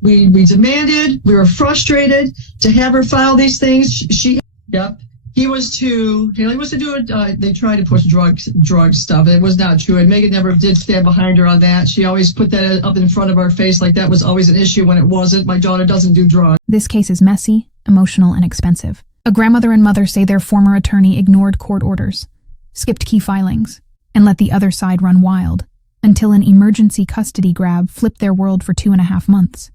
We demanded, we were frustrated to have her file these things. He was to do it. They tried to push drug stuff. It was not true. And Megan never did stand behind her on that. She always put that up in front of our face like that was always an issue when it wasn't. My daughter doesn't do drugs. This case is messy, emotional, and expensive. A grandmother and mother say their former attorney ignored court orders, skipped key filings, and let the other side run wild until an emergency custody grab flipped their world for 2.5 months.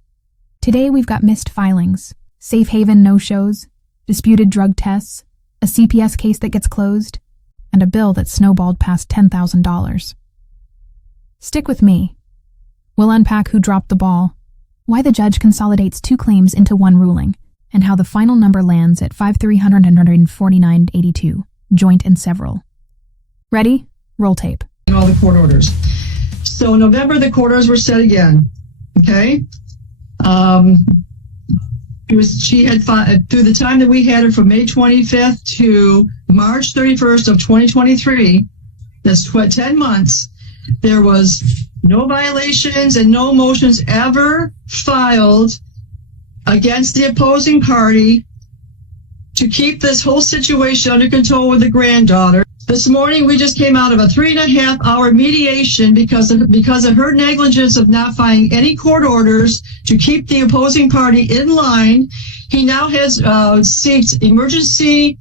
Today we've got missed filings, safe haven no-shows, disputed drug tests, a CPS case that gets closed, and a bill that snowballed past $10,000. Stick with me. We'll unpack who dropped the ball, why the judge consolidates 2 claims into one ruling, and how the final number lands at 5,349.82, joint and several. Ready? Roll tape. All the court orders. So in November, the court orders were set again. Okay? She had through the time that we had her from May 25th to March 31st of 2023, that's 10 months, there was no violations and no motions ever filed against the opposing party to keep this whole situation under control with the granddaughter. This morning, we just came out of a 3.5-hour mediation because of her negligence of not filing any court orders to keep the opposing party in line. He now has seeks emergency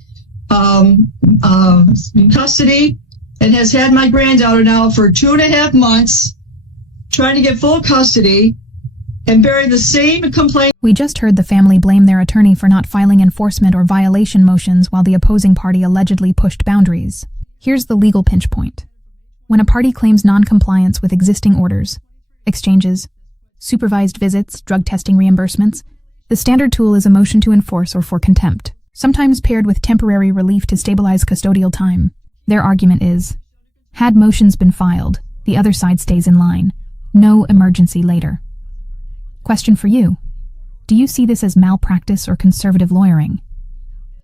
custody and has had my granddaughter now for 2.5 months, trying to get full custody and bearing the same complaint. We just heard the family blame their attorney for not filing enforcement or violation motions while the opposing party allegedly pushed boundaries. Here's the legal pinch point. When a party claims non-compliance with existing orders, exchanges, supervised visits, drug testing reimbursements, the standard tool is a motion to enforce or for contempt, sometimes paired with temporary relief to stabilize custodial time. Their argument is, had motions been filed, the other side stays in line. No emergency later. Question for you. Do you see this as malpractice or conservative lawyering?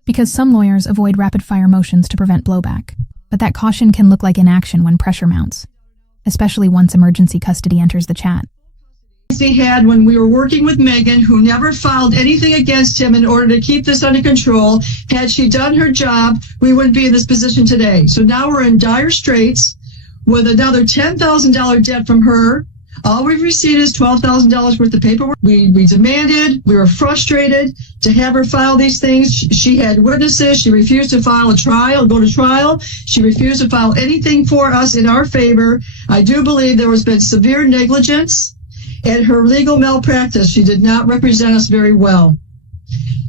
Because some lawyers avoid rapid-fire motions to prevent blowback, but that caution can look like inaction when pressure mounts, especially once emergency custody enters the chat. He had when we were working with Megan, who never filed anything against him in order to keep this under control. Had she done her job, we wouldn't be in this position today. So now we're in dire straits with another $10,000 debt from her. All we've received is $12,000 worth of paperwork. We demanded, we were frustrated to have her file these things. She had witnesses. She refused to go to trial. She refused to file anything for us in our favor. I do believe there has been severe negligence and her legal malpractice. She did not represent us very well.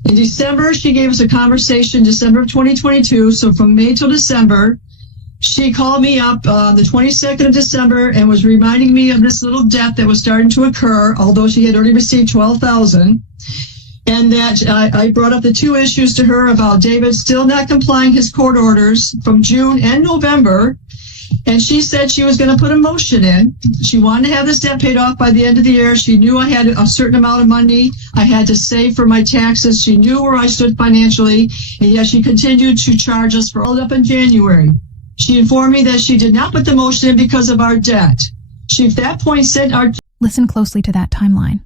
In December, she gave us a conversation, December of 2022. So from May till December, she called me up the 22nd of December and was reminding me of this little debt that was starting to occur, although she had already received $12,000. And that I brought up the 2 issues to her about David still not complying his court orders from June and November. And she said she was going to put a motion in. She wanted to have this debt paid off by the end of the year. She knew I had a certain amount of money I had to save for my taxes. She knew where I stood financially. And yet she continued to charge us for all up in January. She informed me that she did not put the motion in because of our debt. She at that point said our... Listen closely to that timeline.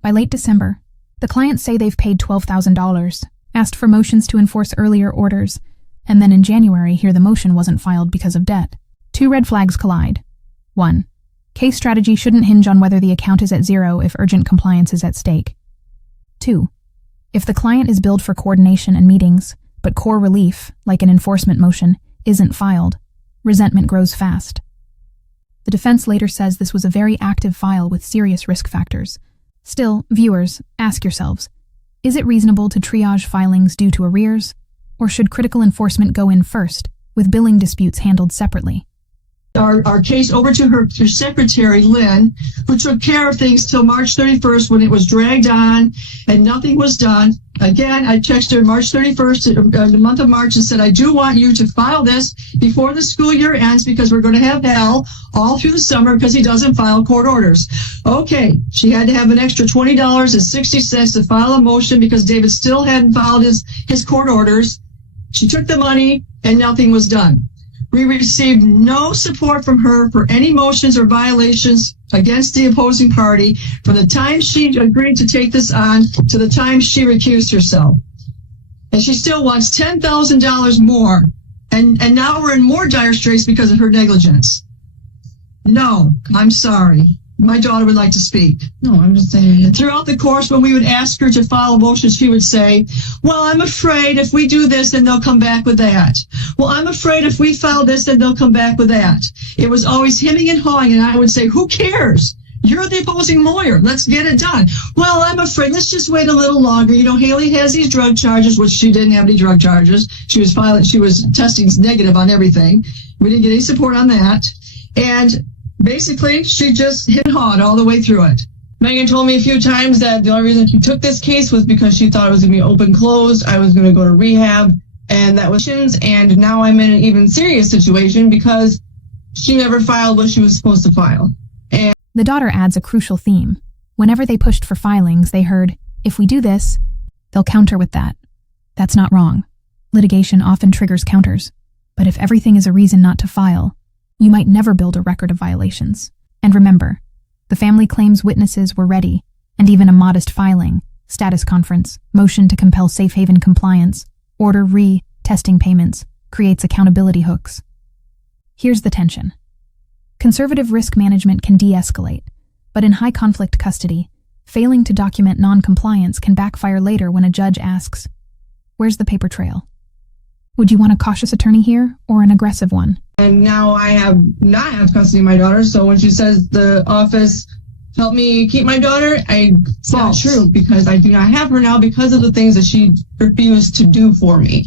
By late December, the clients say they've paid $12,000, asked for motions to enforce earlier orders, and then in January hear the motion wasn't filed because of debt. 2 red flags collide. 1. Case strategy shouldn't hinge on whether the account is at zero if urgent compliance is at stake. 2. If the client is billed for coordination and meetings, but core relief, like an enforcement motion, isn't filed, resentment grows fast. The defense later says this was a very active file with serious risk factors. Still, viewers, ask yourselves, is it reasonable to triage filings due to arrears, or should critical enforcement go in first, with billing disputes handled separately? Our case over to her secretary, Lynn, who took care of things till March 31st when it was dragged on and nothing was done. Again, I texted her March 31st, the month of March, and said, I do want you to file this before the school year ends because we're going to have hell all through the summer because he doesn't file court orders. Okay, she had to have an extra $20.60 to file a motion because David still hadn't filed his court orders. She took the money and nothing was done. We received no support from her for any motions or violations against the opposing party from the time she agreed to take this on to the time she recused herself. And she still wants $10,000 more. And now we're in more dire straits because of her negligence. No, I'm sorry. My daughter would like to speak. No, I'm just saying. Throughout the course, when we would ask her to file a motion, she would say, well, I'm afraid if we do this, then they'll come back with that. Well, I'm afraid if we file this, then they'll come back with that. It was always hemming and hawing, and I would say, who cares? You're the opposing lawyer. Let's get it done. Well, I'm afraid. Let's just wait a little longer. You know, Haley has these drug charges, which she didn't have any drug charges. She was testing negative on everything. We didn't get any support on that. And basically, she just hit and hawed all the way through it. Megan told me a few times that the only reason she took this case was because she thought it was going to be open-closed. I was going to go to rehab, and that was, and now I'm in an even serious situation because she never filed what she was supposed to file. And The daughter adds a crucial theme. Whenever they pushed for filings, they heard, if we do this, they'll counter with that. That's not wrong. Litigation often triggers counters. But if everything is a reason not to file, you might never build a record of violations. And remember, the family claims witnesses were ready, and even a modest filing, status conference, motion to compel safe haven compliance, order testing payments, creates accountability hooks. Here's the tension. Conservative risk management can de-escalate, but in high-conflict custody, failing to document non-compliance can backfire later when a judge asks, where's the paper trail? Would you want a cautious attorney here, or an aggressive one? And now I have not have custody of my daughter, so when she says the office helped me keep my daughter, it's not true, because I do not have her now because of the things that she refused to do for me.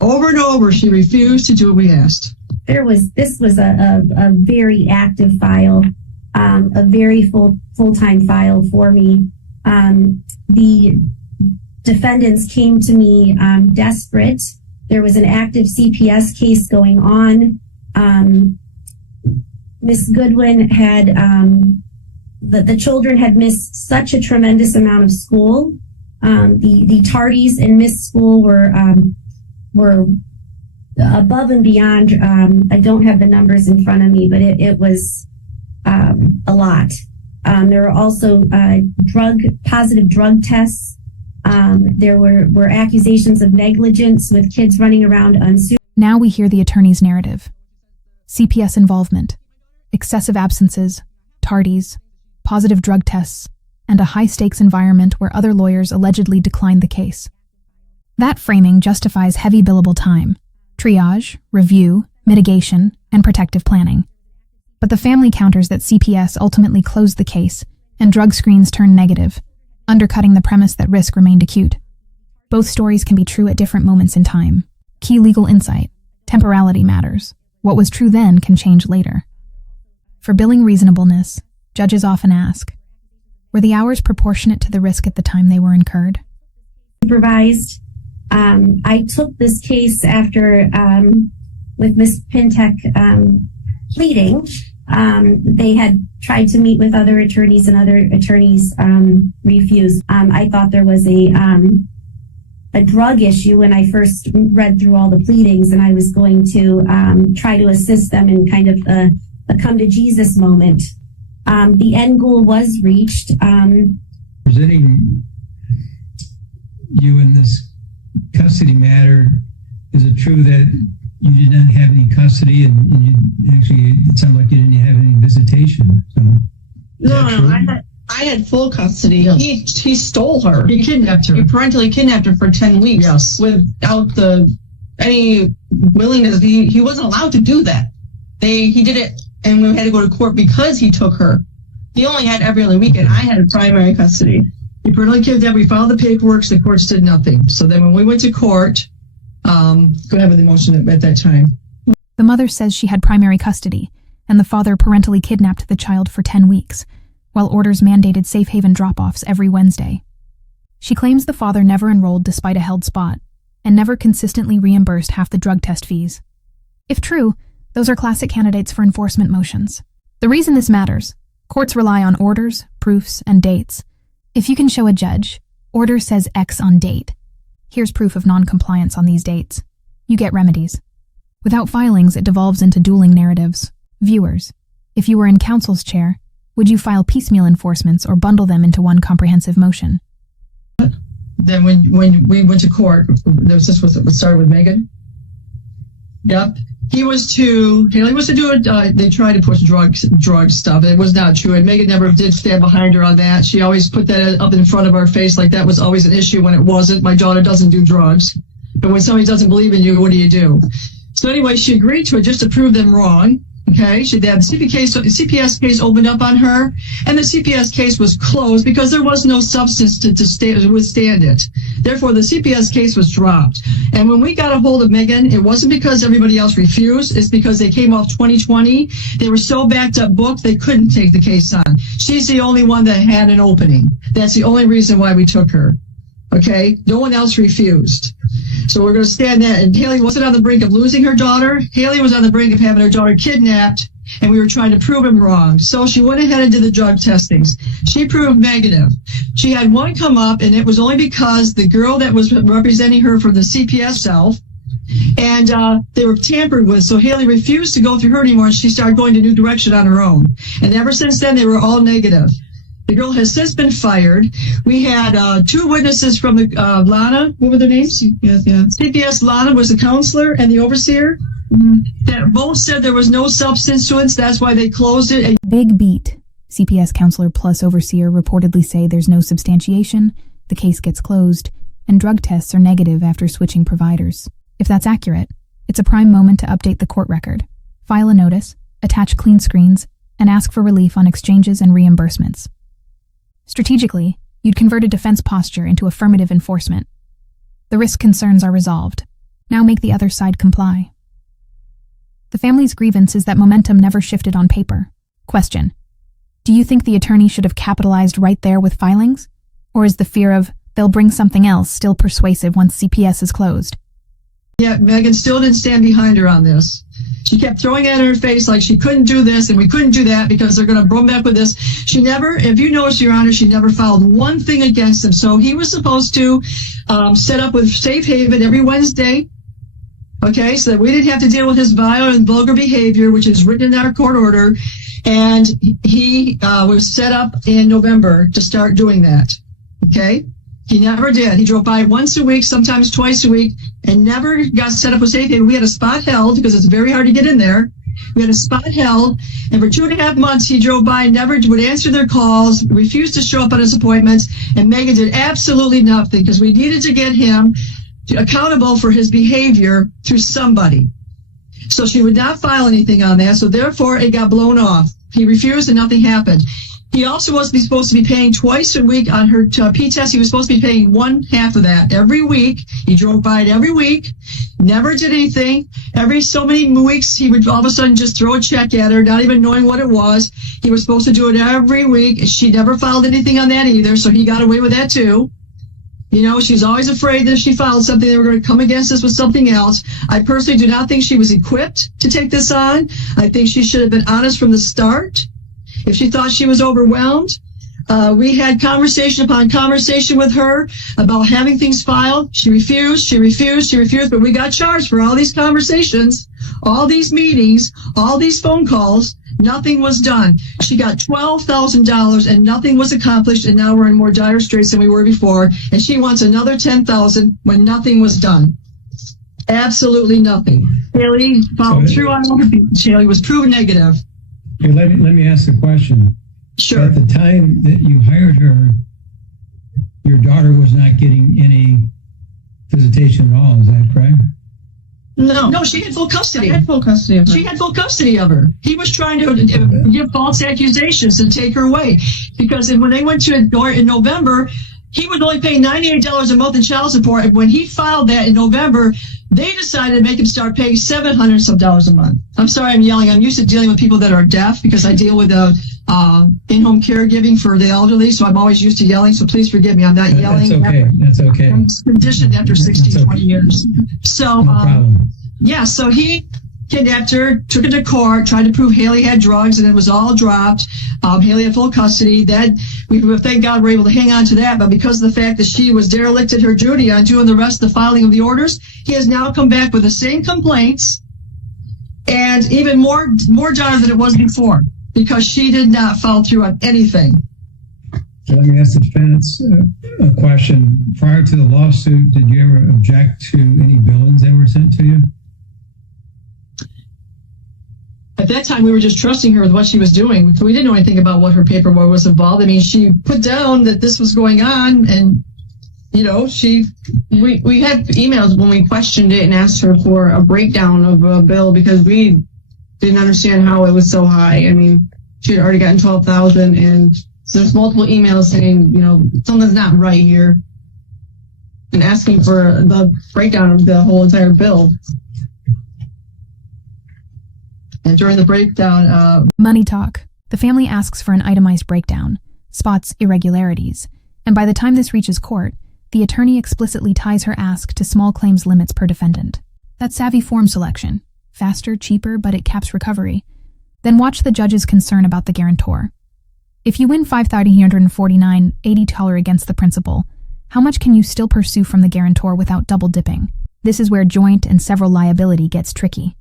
Over and over, she refused to do what we asked. This was a very active file, a very full-time file for me. The defendants came to me desperate. There was an active CPS case going on. Miss Goodwin had, the children had missed such a tremendous amount of school. The tardies in missed school were above and beyond. I don't have the numbers in front of me, but it was a lot. There were also positive drug tests. There were accusations of negligence with kids running around unsupervised. Now we hear the attorney's narrative. CPS involvement, excessive absences, tardies, positive drug tests, and a high-stakes environment where other lawyers allegedly declined the case. That framing justifies heavy billable time, triage, review, mitigation, and protective planning. But the family counters that CPS ultimately closed the case and drug screens turned negative, undercutting the premise that risk remained acute. Both stories can be true at different moments in time. Key legal insight: temporality matters. What was true then can change later. For billing reasonableness, judges often ask, were the hours proportionate to the risk at the time they were incurred? I took this case after, with Ms. Pintek pleading. They had tried to meet with other attorneys and other attorneys refused. I thought there was a drug issue when I first read through all the pleadings, and I was going to try to assist them in kind of a come to Jesus moment. The end goal was reached. Presenting you in this custody matter, is it true that you did not have any custody and you actually, it sounded like you didn't have any visitation? So, No, I had full custody. Yeah. He stole her. He kidnapped her. He parentally kidnapped her for 10 weeks. Yes. Without any willingness. He wasn't allowed to do that. He did it, and we had to go to court because he took her. He only had every other weekend. I had primary custody. We parentally kidnapped. We filed the paperwork. So the courts did nothing. So then when we went to court, go ahead with the motion at that time. The mother says she had primary custody, and the father parentally kidnapped the child for 10 weeks, while orders mandated safe haven drop-offs every Wednesday. She claims the father never enrolled despite a held spot, and never consistently reimbursed half the drug test fees. If true, those are classic candidates for enforcement motions. The reason this matters: courts rely on orders, proofs, and dates. If you can show a judge, order says X on date, here's proof of non-compliance on these dates, you get remedies. Without filings, it devolves into dueling narratives. Viewers, if you were in counsel's chair, would you file piecemeal enforcements or bundle them into one comprehensive motion? Then when we went to court, this started with Megan. Yep. Haley was to do it. They tried to push drug stuff. It was not true. And Megan never did stand behind her on that. She always put that up in front of our face like that was always an issue when it wasn't. My daughter doesn't do drugs. But when somebody doesn't believe in you, what do? So anyway, she agreed to it just to prove them wrong. Okay, she had the CPS case opened up on her, and the CPS case was closed because there was no substance to withstand it. Therefore, the CPS case was dropped. And when we got a hold of Megan, it wasn't because everybody else refused. It's because they came off 2020. They were so backed up booked, they couldn't take the case on. She's the only one that had an opening. That's the only reason why we took her. Okay, no one else refused. So we're going to stand that. And Haley wasn't on the brink of losing her daughter. Haley was on the brink of having her daughter kidnapped, and we were trying to prove him wrong. So she went ahead and did the drug testings. She proved negative. She had one come up, and it was only because the girl that was representing her from the CPS self, and they were tampered with. So Haley refused to go through her anymore, and she started going a new direction on her own. And ever since then, they were all negative. The girl has since been fired. We had two witnesses from the Lana. What were their names? CPS Lana was the counselor and the overseer. That both said there was no substance to it. So that's why they closed it. Big beat. CPS counselor plus overseer reportedly say there's no substantiation, the case gets closed, and drug tests are negative after switching providers. If that's accurate, it's a prime moment to update the court record, file a notice, attach clean screens, and ask for relief on exchanges and reimbursements. Strategically, you'd convert a defense posture into affirmative enforcement. The risk concerns are resolved. Now make the other side comply. The family's grievance is that momentum never shifted on paper. Question: do you think the attorney should have capitalized right there with filings? Or is the fear of they'll bring something else still persuasive once CPS is closed? Yeah, Megan still didn't stand behind her on this. She kept throwing it in her face like she couldn't do this and we couldn't do that because they're going to bring back with this. She never, if you notice, Your Honor, she never filed one thing against him. So he was supposed to set up with Safe Haven every Wednesday. Okay, so that we didn't have to deal with his vile and vulgar behavior, which is written in our court order. And he was set up in November to start doing that. Okay? He never did. He drove by once a week, sometimes twice a week, and never got set up with Safe Haven. We had a spot held because it's very hard to get in there. We had a spot held, and for 2.5 months he drove by, never would answer their calls, refused to show up on his appointments, and Megan did absolutely nothing because we needed to get him accountable for his behavior through somebody. So she would not file anything on that, so therefore it got blown off. He refused and nothing happened. He also was supposed to be paying twice a week on her P-test. He was supposed to be paying 1/2 of that every week. He drove by it every week, never did anything. Every so many weeks, he would all of a sudden just throw a check at her, not even knowing what it was. He was supposed to do it every week. She never filed anything on that either, so he got away with that too. You know, she's always afraid that if she filed something, they were going to come against us with something else. I personally do not think she was equipped to take this on. I think she should have been honest from the start. If she thought she was overwhelmed, we had conversation upon conversation with her about having things filed. She refused, but we got charged for all these conversations, all these meetings, all these phone calls. Nothing was done. She got $12,000 and nothing was accomplished, and now we're in more dire straits than we were before, and she wants another $10,000 when nothing was done. Absolutely nothing. Haley followed through on everything. Haley was proven negative. Okay, let me ask a question. Sure. At the time that you hired her, your daughter was not getting any visitation at all. Is that correct? No, she had full custody. I had full custody of her. She had full custody of her. He was trying to give false accusations and take her away. Because when they went to in November, he was only paying $98 a month in child support. And when he filed that in November, they decided to make him start paying $700 some a month. I'm sorry I'm yelling. I'm used to dealing with people that are deaf because I deal with in-home caregiving for the elderly, so I'm always used to yelling, so please forgive me. I'm not yelling. That's okay. I'm conditioned after 16, 20 years. So, no problem. Yeah, so he kidnapped her, took her to court, tried to prove Haley had drugs, and it was all dropped. Haley had full custody. Then thank God we're able to hang on to that, but because of the fact that she was derelict in her duty on doing the rest of the filing of the orders, he has now come back with the same complaints and even more dire than it was before, because she did not follow through on anything. Let me ask the defendants a question. Prior to the lawsuit, did you ever object to any billings that were sent to you? At that time, we were just trusting her with what she was doing. We didn't know anything about what her paperwork was involved. I mean, she put down that this was going on, and we had emails when we questioned it and asked her for a breakdown of a bill, because we didn't understand how it was so high. I mean, she had already gotten $12,000, and so there's multiple emails saying, something's not right here, and asking for the breakdown of the whole entire bill. And during the breakdown, Money talk. The family asks for an itemized breakdown, spots irregularities, and by the time this reaches court, the attorney explicitly ties her ask to small claims limits per defendant. That's savvy form selection. Faster, cheaper, but it caps recovery. Then watch the judge's concern about the guarantor. If you win $5,849.80 against the principal, how much can you still pursue from the guarantor without double dipping? This is where joint and several liability gets tricky.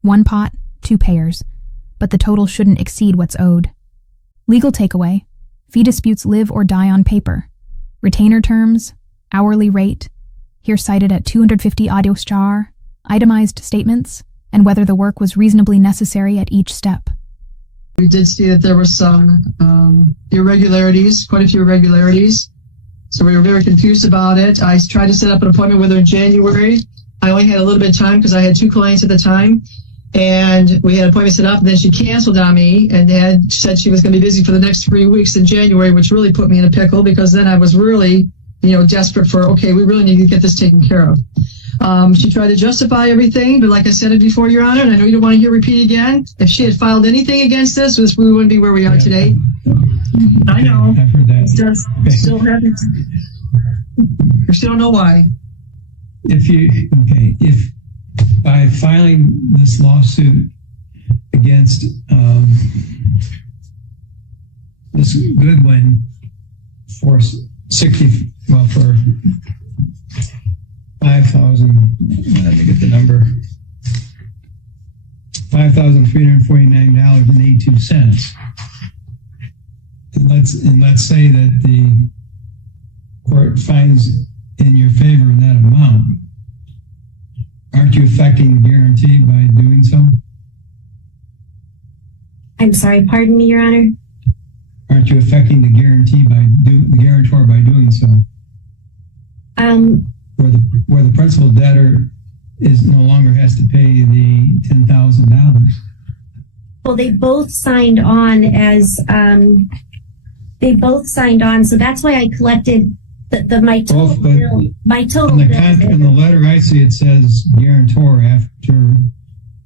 One pot, two payers, but the total shouldn't exceed what's owed. Legal takeaway: fee disputes live or die on paper. Retainer terms, hourly rate, here cited at 250 audio star, itemized statements, and whether the work was reasonably necessary at each step. we did see that there were some irregularities, quite a few irregularities. So we were very confused about it. I tried to set up an appointment with her in January. I only had a little bit of time because I had 2 clients at the time. And we had an appointment set up, and then she canceled on me and said she was going to be busy for the next 3 weeks in January, which really put me in a pickle, because then I was really, desperate for, okay, we really need to get this taken care of. She tried to justify everything, but like I said it before, Your Honor, and I know you don't want to hear repeat again, if she had filed anything against this, we wouldn't be where we are today. I know. I've heard that. It still happens. We still don't know why. If by filing this lawsuit against this Goodwin for for 5,000, let me get the number, $5,349.82. And let's say that the court finds in your favor in that amount. Aren't you affecting the guarantee by doing so? I'm sorry, pardon me, Your Honor? Aren't you affecting the guarantee the guarantor by doing so? Where the principal debtor no longer has to pay the $10,000. Well, they both signed on so that's why I collected my total bill. My total bill. In the letter I see, it says guarantor after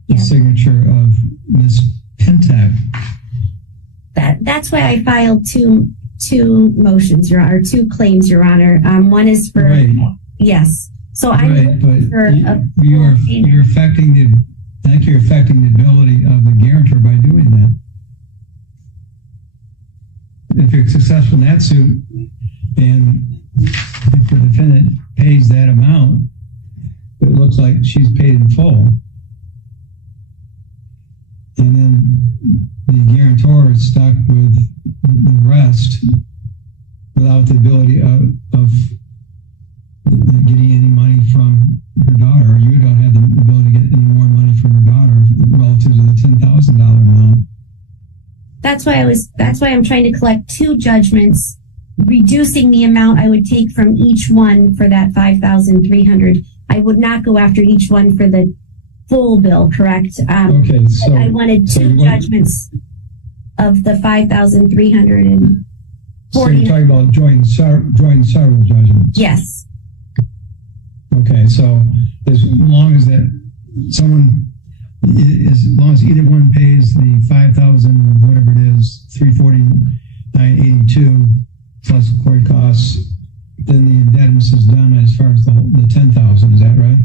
the signature of Ms. Pintek. That's why I filed two motions, Your Honor, 2 claims, Your Honor. One is for yes. So I'm for you're affecting the ability of the guarantor by doing that. If you're successful in that suit, and if the defendant pays that amount, it looks like she's paid in full. And then the guarantor is stuck with the rest without the ability of getting any money from her daughter. Or you don't have the ability to get any more money from her daughter relative to the $10,000 amount. That's why I'm trying to collect 2 judgments, reducing the amount I would take from each one for that $5,300. I would not go after each one for the full bill, correct? Okay, so I wanted 2 judgments of the $5,340. So you're talking about joint several judgments? Yes. Okay, so as long as either one pays the $5,000, whatever it is, $349.82 plus court costs, then the indebtedness is done as far as the $10,000. Is that right?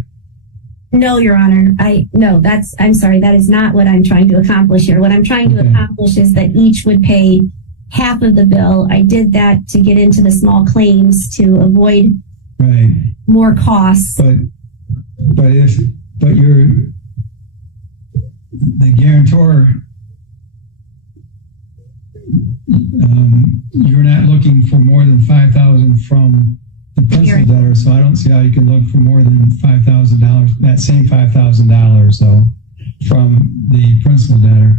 No, Your Honor. I'm sorry. That is not what I'm trying to accomplish here. What I'm trying to accomplish is that each would pay half of the bill. I did that to get into the small claims to avoid But more costs. the the guarantor, you're not looking for more than $5,000 from the principal debtor, so I don't see how you can look for more than $5,000, that same $5,000 though, from the principal debtor.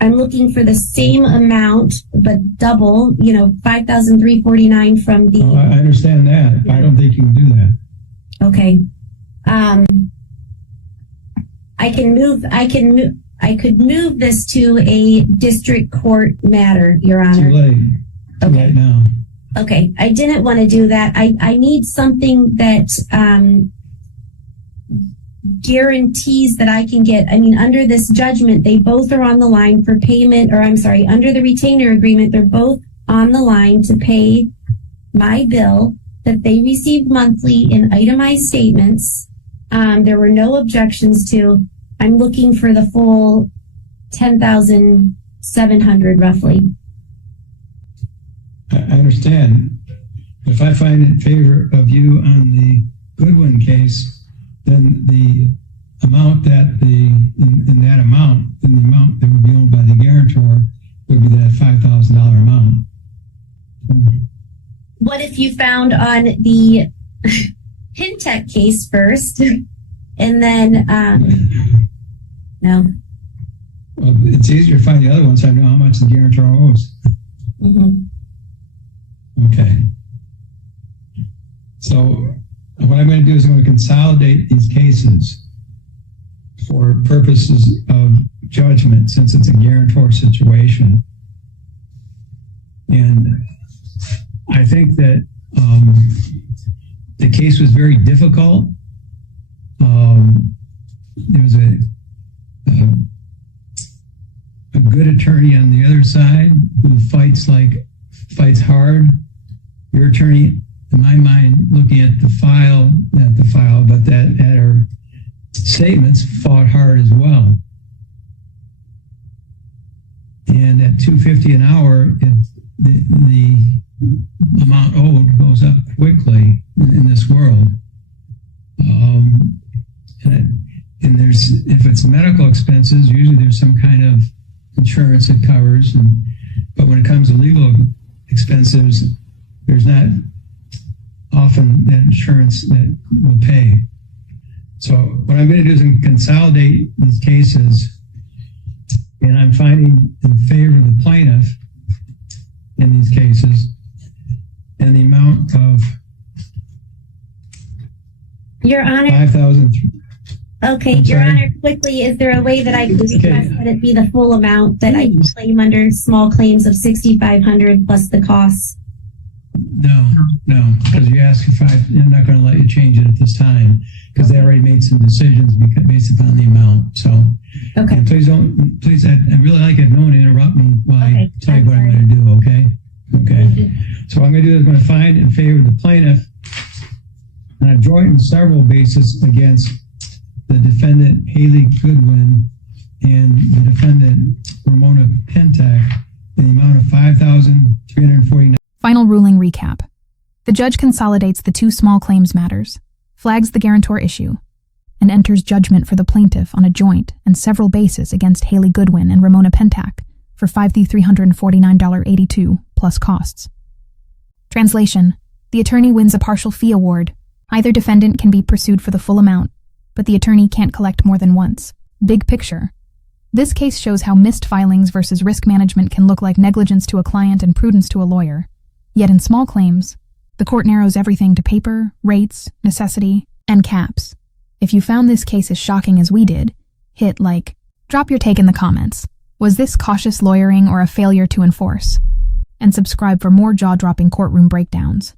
I'm looking for the same amount, but double, $5,349 from the. Oh, I understand that. Yeah. I don't think you can do that. Okay. I could move this to a district court matter, Your Honor. Too late. Okay. Right now. Okay. I didn't want to do that. I need something that guarantees that I can get. I mean, under this judgment, they both are on the line for payment, under the retainer agreement, they're both on the line to pay my bill that they received monthly in itemized statements. There were no objections to. I'm looking for the full $10,700 roughly. I understand. If I find in favor of you on the Goodwin case, then the amount that in that amount, then the amount that would be owned by the guarantor would be that $5,000 amount. What if you found on the Pintech case first, and then no? Well, it's easier to find the other one, so I know how much the guarantor owes. Mm-hmm. Okay. So what I'm going to do is I'm going to consolidate these cases for purposes of judgment, since it's a guarantor situation. And I think that the case was very difficult. There was a good attorney on the other side who fights hard. Your attorney, in my mind, looking at but that at her statements, fought hard as well. And at $2.50 an hour, the amount owed goes up quickly in this world. And if it's medical expenses, usually there's some kind of insurance that covers. But when it comes to legal expenses, there's not often that insurance that will pay. So what I'm going to do is consolidate these cases, and I'm finding in favor of the plaintiff in these cases, and the amount of Your Honor. $5,000. Okay, Your Honor, quickly, is there a way that I could request that it be the full amount that I can claim under small claims of $6,500 plus the costs? No, because you asked if I'm not going to let you change it at this time, because they already made some decisions based upon the amount. So, okay. Please, I really like it. No one interrupt me while I tell you what I'm going to do, okay? Okay. So what I'm going to do is I'm going to find in favor of the plaintiff, and I've joined several bases against the defendant, Haley Goodwin, and the defendant, Ramona Pentak, in the amount of $5,349. Final ruling recap. The judge consolidates the two small claims matters, flags the guarantor issue, and enters judgment for the plaintiff on a joint and several bases against Haley Goodwin and Ramona Pentak for $5,349.82 plus costs. Translation. The attorney wins a partial fee award. Either defendant can be pursued for the full amount, but the attorney can't collect more than once. Big picture. This case shows how missed filings versus risk management can look like negligence to a client and prudence to a lawyer. Yet in small claims, the court narrows everything to paper, rates, necessity, and caps. If you found this case as shocking as we did, hit like. Drop your take in the comments. Was this cautious lawyering or a failure to enforce? And subscribe for more jaw-dropping courtroom breakdowns.